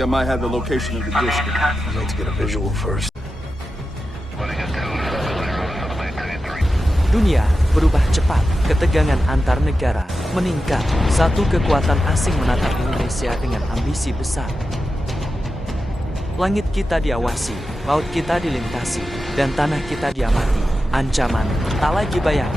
think I might have the location of the district. Let's get a visual first. Dunia berubah cepat, ketegangan antar negara meningkat. Satu kekuatan asing menatap Indonesia dengan ambisi besar. Langit kita diawasi, laut kita dilintasi, dan tanah kita diamati. Ancaman tak lagi bayang.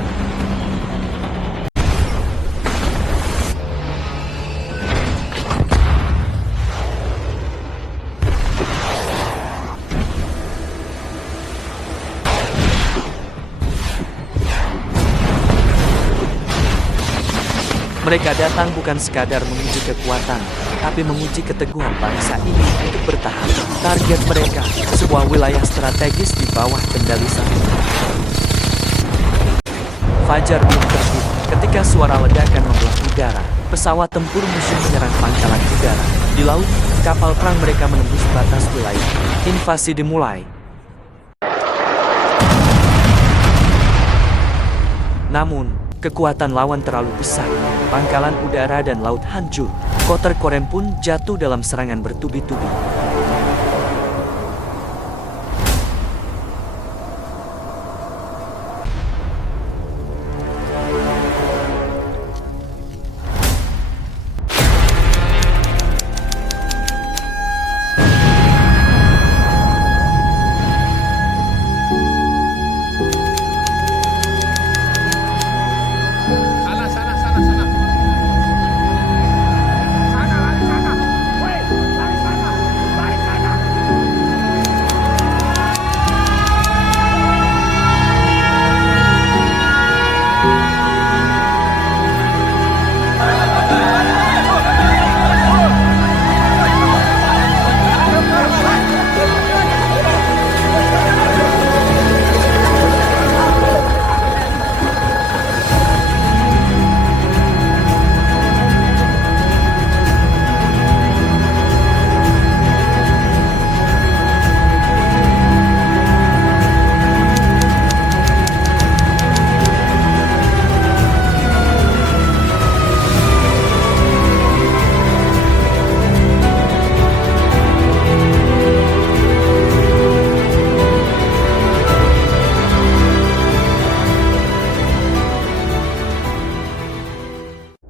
Mereka datang bukan sekadar menguji kekuatan, tapi menguji keteguhan bangsa ini untuk bertahan. Target mereka, sebuah wilayah strategis di bawah kendali Satu. Fajar belum terbit ketika suara ledakan membelah udara. Pesawat tempur musuh menyerang pangkalan udara. Di laut, kapal perang mereka menembus batas wilayah. Invasi dimulai. Namun, kekuatan lawan terlalu besar. Pangkalan udara dan laut hancur. Koter Korem pun jatuh dalam serangan bertubi-tubi.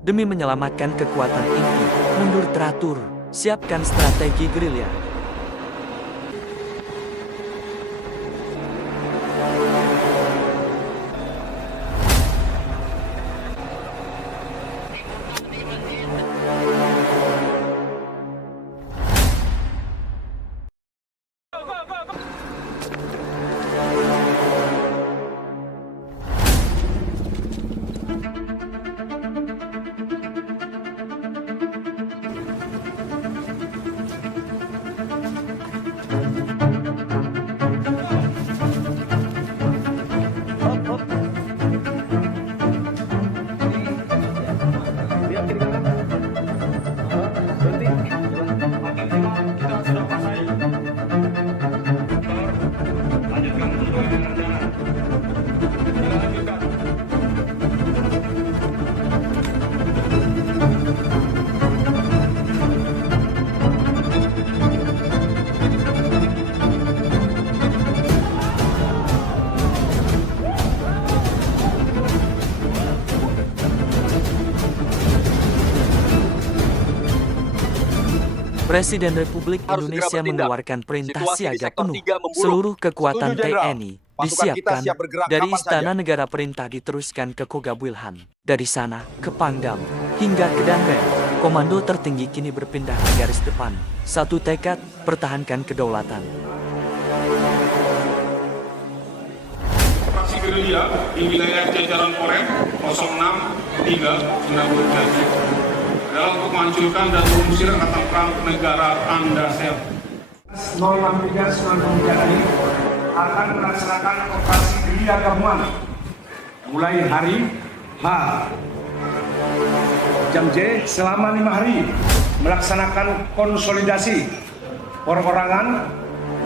Demi menyelamatkan kekuatan inti, mundur teratur, siapkan strategi gerilya. Presiden Republik Indonesia mengeluarkan perintah siaga penuh. Seluruh kekuatan TNI disiapkan. Dari Istana Negara perintah diteruskan ke Kogabwilhan. Dari sana ke Pangdam hingga ke Danrem. Komando tertinggi kini berpindah ke garis depan. Satu tekad, pertahankan kedaulatan. Operasi gerilya di wilayah jajaran Korem 06397 adalah untuk menghancurkan dan mengusir angkatan perang negara Andasel. 063 ini akan melaksanakan operasi gerilya gabungan mulai hari H jam J selama 5 hari, melaksanakan konsolidasi perorangan,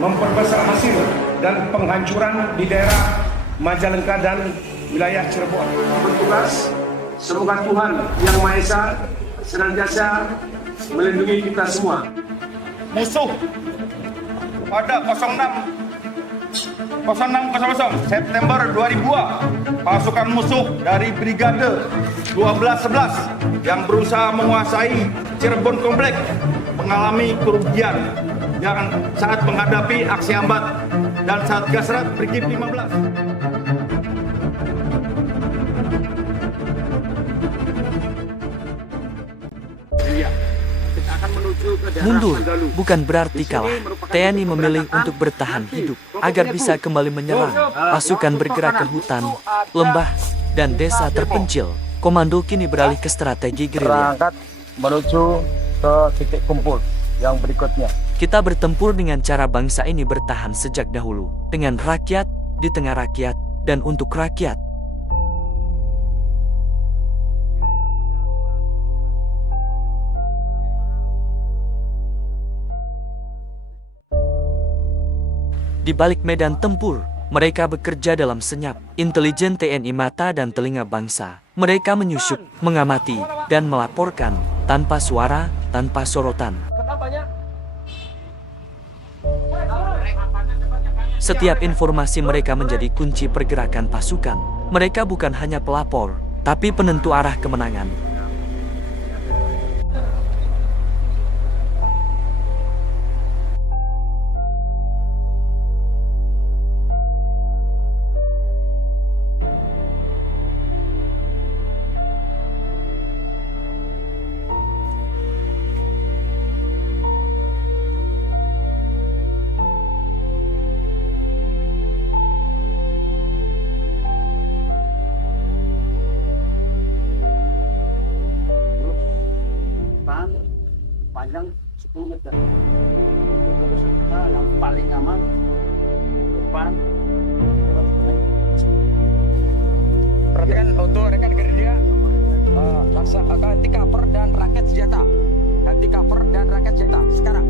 memperbesar hasil dan penghancuran di daerah Majalengka dan wilayah Cirebon. Bertugas, semoga Tuhan Yang Maha Esa senantiasa melindungi kita semua. musuh pada 0600 September 2002, pasukan musuh dari Brigade 1211 yang berusaha menguasai Cirebon Komplek mengalami kerugian yang saat menghadapi aksi hambat dan Satgasrat Brigif 15. Mundur bukan berarti kalah. TNI memilih untuk bertahan hidup agar bisa kembali menyerang. Pasukan bergerak ke hutan, lembah, dan desa terpencil. Komando kini beralih ke strategi gerilya. Berangkat menuju ke titik kumpul yang berikutnya. Kita bertempur dengan cara bangsa ini bertahan sejak dahulu. Dengan rakyat, di tengah rakyat, dan untuk rakyat. Di balik medan tempur, mereka bekerja dalam senyap. Intelijen TNI mata dan telinga bangsa. Mereka menyusup, mengamati, dan melaporkan tanpa suara, tanpa sorotan. Setiap informasi mereka menjadi kunci pergerakan pasukan. Mereka bukan hanya pelapor, tapi penentu arah kemenangan. Panjang 10 meter. Untuk terus kita yang paling aman depan. Perhatikan untuk rekan gerilya, ganti cover dan raket senjata. Ganti cover dan raket senjata sekarang.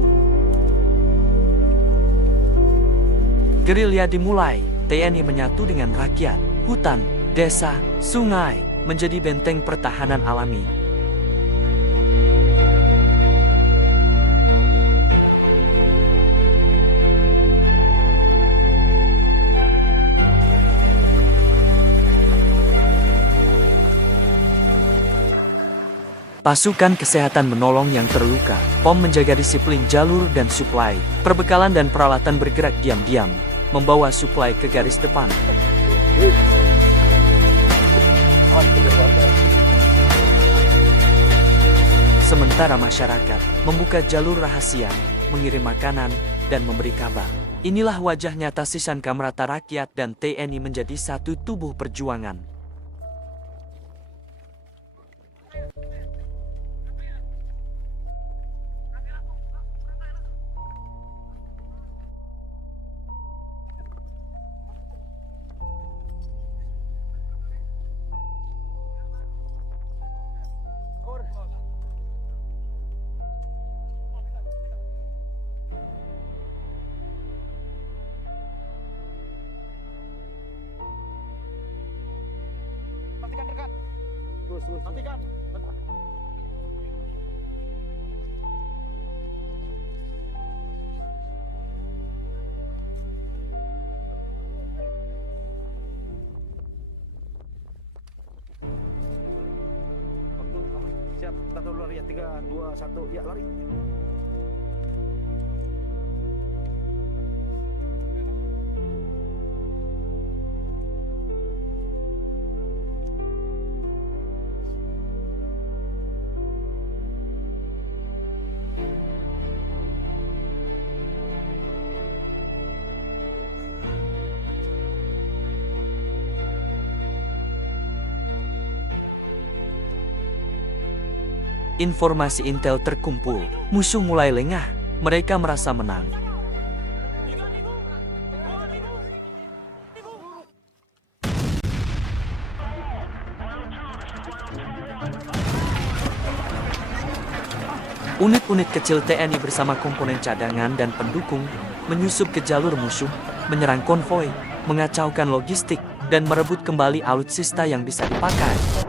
Gerilya dimulai. TNI menyatu dengan rakyat, hutan, desa, sungai, menjadi benteng pertahanan alami. Pasukan kesehatan menolong yang terluka, POM menjaga disiplin jalur dan suplai, perbekalan dan peralatan bergerak diam-diam, membawa suplai ke garis depan. Sementara masyarakat membuka jalur rahasia, mengirim makanan, dan memberi kabar. Inilah wajah nyata Sisan Kamrata Rakyat dan TNI menjadi satu tubuh perjuangan. Pastikan. Siap, satu lari ya, 3, 2, 1, ya lari. Informasi intel terkumpul, musuh mulai lengah, mereka merasa menang. Unit-unit kecil TNI bersama komponen cadangan dan pendukung menyusup ke jalur musuh, menyerang konvoi, mengacaukan logistik, dan merebut kembali alutsista yang bisa dipakai.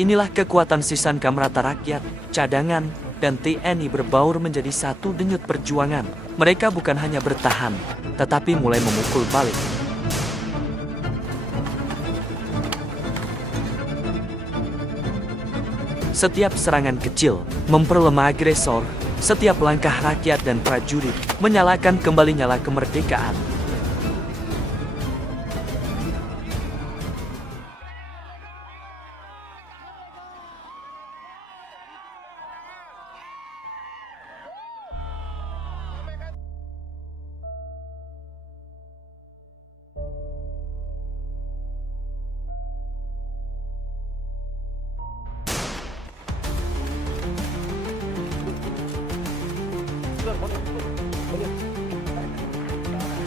Inilah kekuatan Sisan Kamrata Rakyat, cadangan, dan TNI berbaur menjadi satu denyut perjuangan. Mereka bukan hanya bertahan, tetapi mulai memukul balik. Setiap serangan kecil memperlemah agresor, setiap langkah rakyat dan prajurit menyalakan kembali nyala kemerdekaan.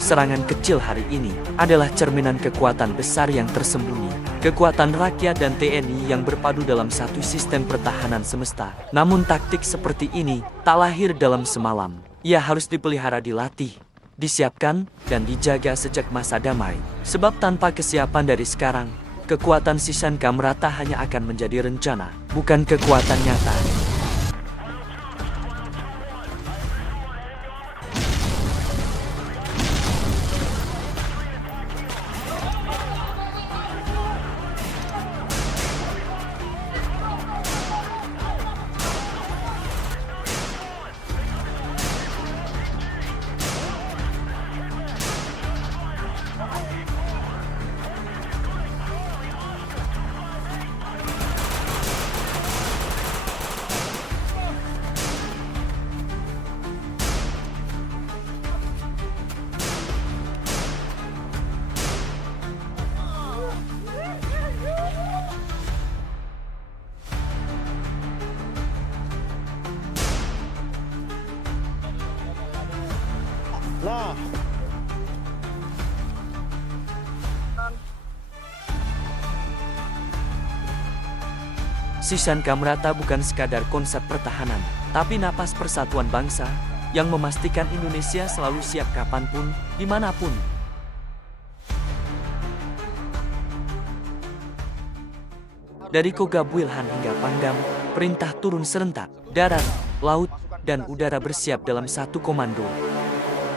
Serangan kecil hari ini adalah cerminan kekuatan besar yang tersembunyi. Kekuatan rakyat dan TNI yang berpadu dalam satu sistem pertahanan semesta. Namun taktik seperti ini tak lahir dalam semalam. Ia harus dipelihara, dilatih, disiapkan, dan dijaga sejak masa damai. Sebab tanpa kesiapan dari sekarang, kekuatan Sishan Kamrata hanya akan menjadi rencana, bukan kekuatan nyata. Sishan Kamrata bukan sekadar konsep pertahanan, tapi napas persatuan bangsa yang memastikan Indonesia selalu siap kapanpun, dimanapun. Dari Kogabwilhan hingga Pangdam, perintah turun serentak, darat, laut, dan udara bersiap dalam satu komando.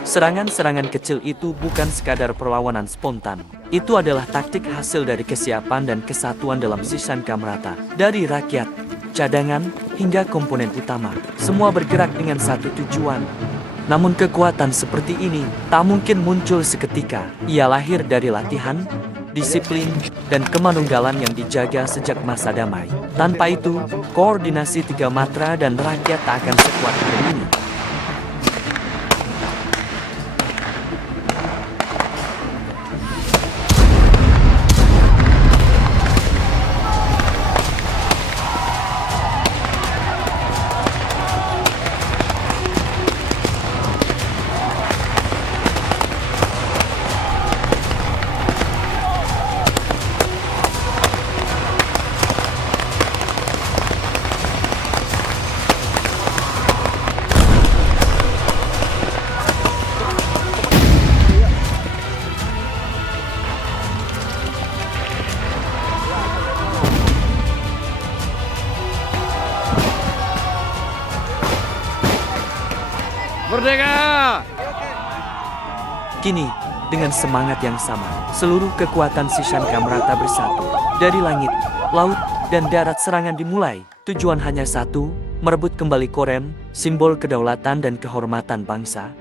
Serangan-serangan kecil itu bukan sekadar perlawanan spontan. Itu adalah taktik hasil dari kesiapan dan kesatuan dalam Sishan Kamrata. Dari rakyat, cadangan, hingga komponen utama. Semua bergerak dengan satu tujuan. Namun kekuatan seperti ini tak mungkin muncul seketika. Ia lahir dari latihan, disiplin, dan kemanunggalan yang dijaga sejak masa damai. Tanpa itu, koordinasi tiga matra dan rakyat tak akan sekuat hari ini. Merdeka! Kini, dengan semangat yang sama, seluruh kekuatan Sishan Kamrata bersatu. Dari langit, laut, dan darat serangan dimulai. Tujuan hanya satu, merebut kembali Korem, simbol kedaulatan dan kehormatan bangsa.